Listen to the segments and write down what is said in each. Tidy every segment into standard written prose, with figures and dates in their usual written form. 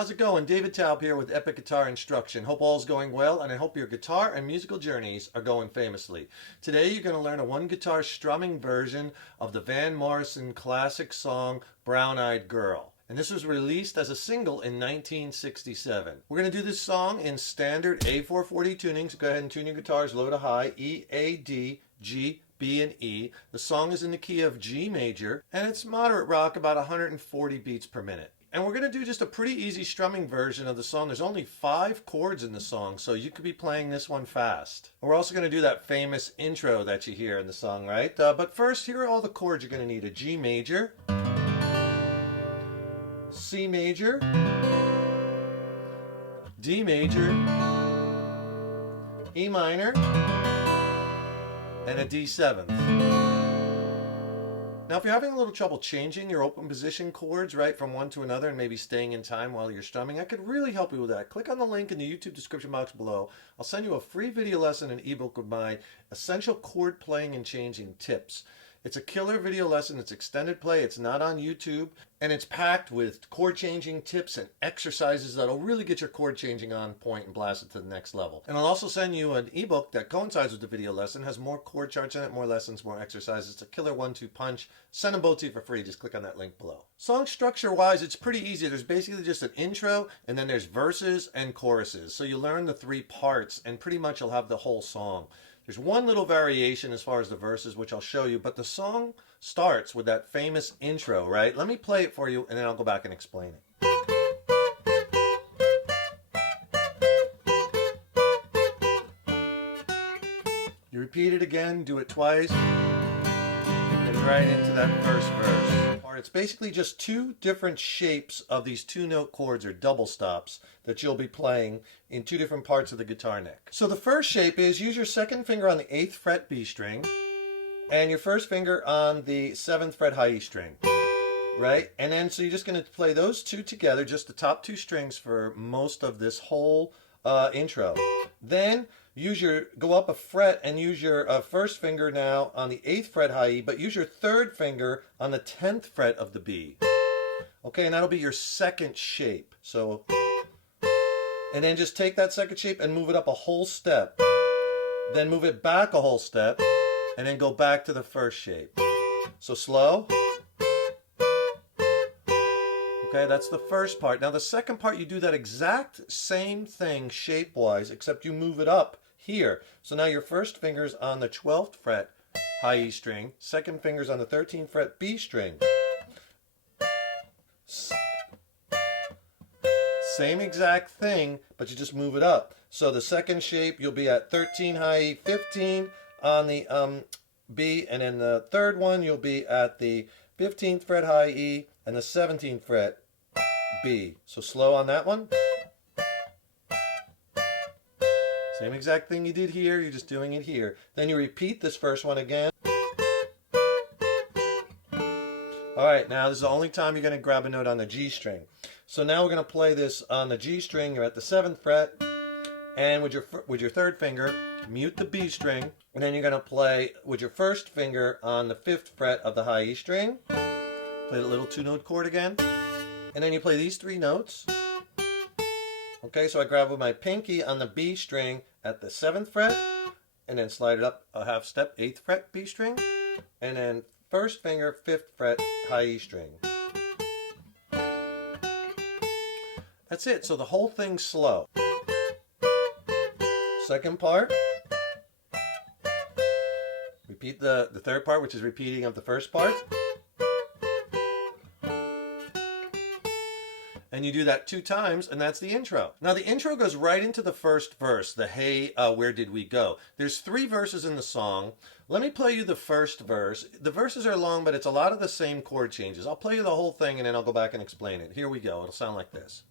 how's it going? David Taub here with Epic Guitar Instruction. Hope all's going well, and I hope your guitar and musical journeys are going famously. Today you're going to learn a one guitar strumming version of the Van Morrison classic song Brown Eyed Girl. And this was released as a single in 1967. We're going to do this song in standard A440 tunings. Go ahead and tune your guitars low to high, E, A, D, G, B, and E. The song is in the key of G major, and it's moderate rock, about 140 beats per minute. And we're going to do just a pretty easy strumming version of the song. There's only 5 chords in the song, so you could be playing this one fast. We're also going to do that famous intro that you hear in the song, right? But first, here are all the chords you're going to need. A G major, C major, D major, E minor, and a D7th. Now, if you're having a little trouble changing your open position chords, right, from one to another and maybe staying in time while you're strumming, I could really help you with that. Click on the link in the YouTube description box below. I'll send you a free video lesson and ebook with my essential chord playing and changing tips. It's a killer video lesson. It's extended play. It's not on YouTube. And it's packed with chord changing tips and exercises that'll really get your chord changing on point and blast it to the next level. And I'll also send you an ebook that coincides with the video lesson, has more chord charts in it, more lessons, more exercises. It's a killer 1-2 punch. Send them both to you for free. Just click on that link below. Song structure wise, it's pretty easy. There's basically just an intro, and then there's verses and choruses. So you learn the 3 parts, and pretty much you'll have the whole song. There's one little variation as far as the verses, which I'll show you, but the song starts with that famous intro, right? Let me play it for you, and then I'll go back and explain it. You repeat it again, do it twice, and right into that first verse. It's basically just 2 different shapes of these 2-note chords, or double stops, that you'll be playing in 2 different parts of the guitar neck. So the first shape is use your 2nd finger on the 8th fret B string and your 1st finger on the 7th fret high E string, right? And then so you're just going to play those 2 together, just the top 2 strings for most of this whole intro. Then go up a fret and use your 1st finger now on the 8th fret high E, but use your 3rd finger on the 10th fret of the B. Okay, and that'll be your 2nd shape. So, and then just take that 2nd shape and move it up a whole step. Then move it back a whole step, and then go back to the 1st shape. So slow. Okay, that's the first part. Now the second part, you do that exact same thing shape-wise, except you move it up here. So now your 1st finger's on the 12th fret high E string, 2nd finger's on the 13th fret B string. Same exact thing, but you just move it up. So the 2nd shape, you'll be at 13 high E, 15 on the B, and then the 3rd one, you'll be at the 15th fret high E and the 17th fret B. So slow on that one. Same exact thing you did here, you're just doing it here. Then you repeat this first one again. Alright, now this is the only time you're going to grab a note on the G string. So now we're going to play this on the G string. You're at the 7th fret, and with your 3rd finger, mute the B string, and then you're going to play with your 1st finger on the 5th fret of the high E string. Play the little 2-note chord again, and then you play these 3 notes. Okay, so I grab with my pinky on the B string at the 7th fret, and then slide it up a half step, 8th fret B string, and then 1st finger, 5th fret high E string. That's it, so the whole thing's slow. Second part, repeat the 3rd part, which is repeating of the 1st part. And you do that 2 times, and that's the intro. Now the intro goes right into the 1st verse, the hey, where did we go? There's 3 verses in the song. Let me play you the 1st verse. The verses are long, but it's a lot of the same chord changes. I'll play you the whole thing, and then I'll go back and explain it. Here we go. It'll sound like this.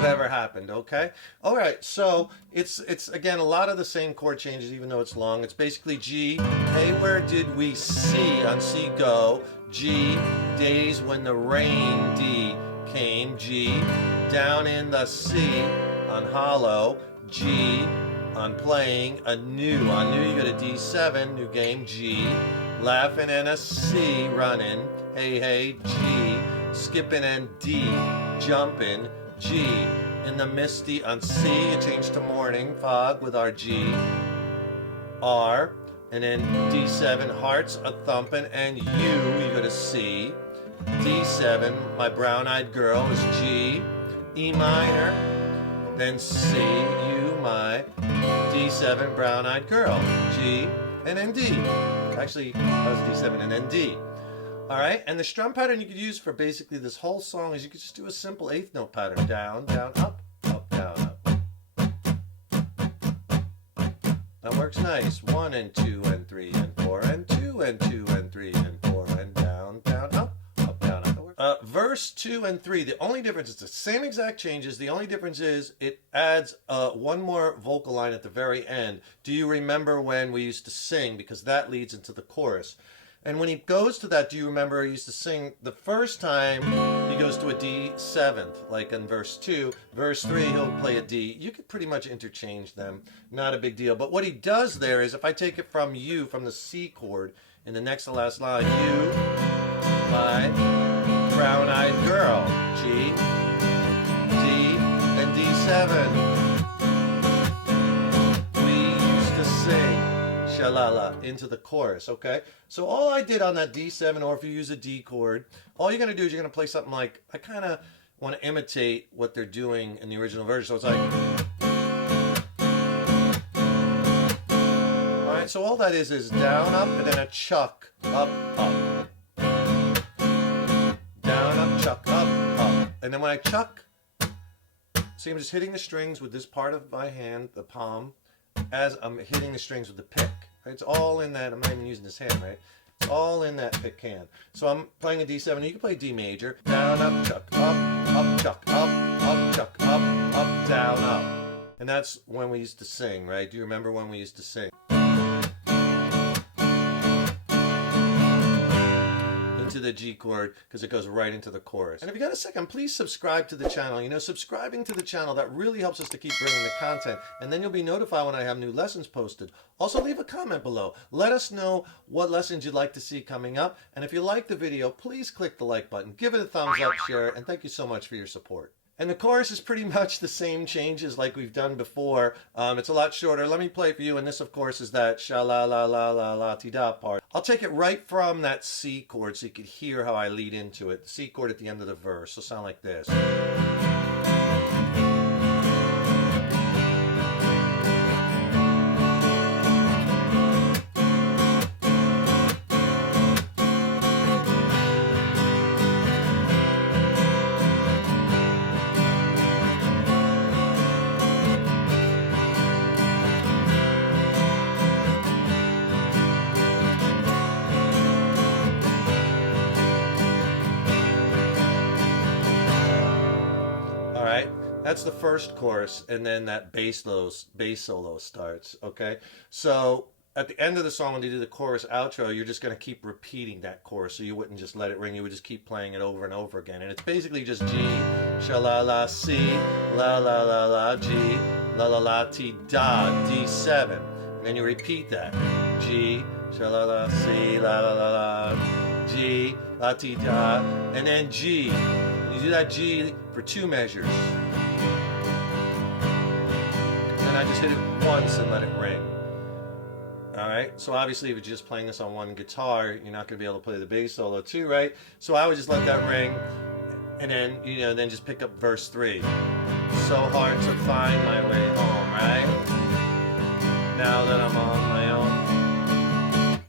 whatever happened, okay? All right, so it's again a lot of the same chord changes, even though it's long. It's basically G, hey, where did we see on C go? G, days when the rain, D came, G, down in the C on hollow, G, on playing a new. On new, you go to D7, new game, G, laughing and a C running, hey, hey, G, skipping and D, jumping, G, in the misty on C, it changed to morning, fog with our G, R, and then D7, hearts a thumping, and U, you go to C, D7, my brown-eyed girl is G, E minor, then C, U, my D7, brown-eyed girl, G, and then D. Actually, that was D7 and then D. All right, and the strum pattern you could use for basically this whole song is you could just do a simple eighth note pattern. Down, down, up, down, up. That works nice. 1 and 2 and 3 and 4 and 2 and 2 and 3 and 4 and down, down, up, down, up. Verse 2 and 3, the only difference, it's the same exact changes. The only difference is it adds one more vocal line at the very end. Do you remember when we used to sing? Because that leads into the chorus. And when he goes to that, do you remember he used to sing the first time he goes to a D7th, like in verse 2. Verse 3, he'll play a D. You could pretty much interchange them. Not a big deal. But what he does there is if I take it from U, from the C chord, in the next to last line, you, my brown-eyed girl, G, D, and D7. We used to sing. Shalala, into the chorus, okay? So all I did on that D7, or if you use a D chord, all you're going to do is you're going to play something like, I kind of want to imitate what they're doing in the original version. So it's like, all right, so all that is down, up, and then a chuck, up, up. Down, up, chuck, up, up. And then when I chuck, see, I'm just hitting the strings with this part of my hand, the palm, as I'm hitting the strings with the pick. It's all in that. I'm not even using this hand, right? It's all in that pick hand. So I'm playing a D7. You can play D major. Down, up, chuck, chuck, up, chuck, up, down, up. And that's when we used to sing, right? Do you remember when we used to sing? Into the G chord, because it goes right into the chorus. And if you got a second, please subscribe to the channel. You know, subscribing to the channel, that really helps us to keep bringing the content, and then you'll be notified when I have new lessons posted. Also, leave a comment below. Let us know what lessons you'd like to see coming up, and if you like the video, please click the like button, give it a thumbs up, share it, and thank you so much for your support. And the chorus is pretty much the same changes like we've done before. It's a lot shorter. Let me play it for you. And this, of course, is that sha-la-la-la-la-la-ti-da part. I'll take it right from that C chord so you can hear how I lead into it. The C chord at the end of the verse. It'll sound like this. That's the first chorus, and then that bass solo starts, okay? So at the end of the song, when you do the chorus outro, you're just going to keep repeating that chorus, so you wouldn't just let it ring. You would just keep playing it over and over again. And it's basically just G, sha-la-la, C, la-la-la-la, G, la-la-la-ti-da, D7. And then you repeat that. G, sha-la-la, C, la-la-la-la, G, la-ti-da, and then G. And you do that G for 2 measures. And I just hit it once and let it ring. Alright, so obviously if you're just playing this on one guitar, you're not going to be able to play the bass solo too, right? So I would just let that ring, and then, you know, then just pick up verse 3. So hard to find my way home, right? Now that I'm on my own.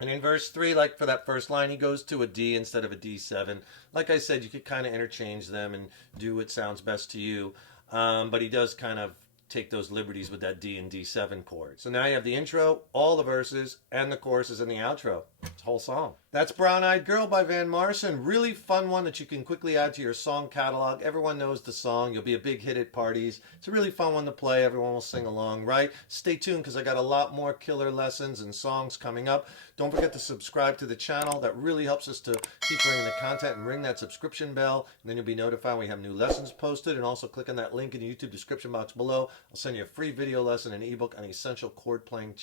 And in verse 3, like for that first line, he goes to a D instead of a D7. Like I said, you could kind of interchange them and do what sounds best to you. But he does kind of take those liberties with that D and D7 chord. So now you have the intro, all the verses, and the choruses and the outro. It's a whole song. That's Brown Eyed Girl by Van Morrison. Really fun one that you can quickly add to your song catalog. Everyone knows the song. You'll be a big hit at parties. It's a really fun one to play. Everyone will sing along, right? Stay tuned because I got a lot more killer lessons and songs coming up. Don't forget to subscribe to the channel. That really helps us to keep bringing the content, and ring that subscription bell. And then you'll be notified when we have new lessons posted. And also click on that link in the YouTube description box below. I'll send you a free video lesson and ebook on essential chord playing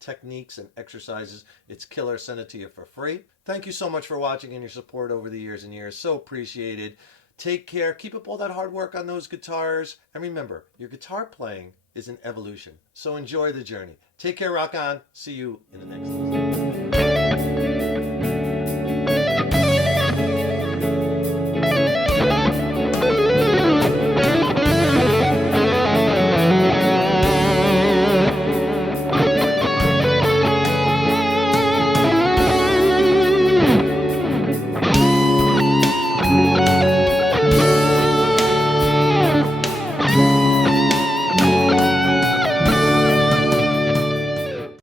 techniques and exercises. It's killer. Send it to you for free. Thank you so much for watching and your support over the years and years. So appreciated. Take care. Keep up all that hard work on those guitars. And remember, your guitar playing is an evolution. So enjoy the journey. Take care. Rock on. See you in the next lesson.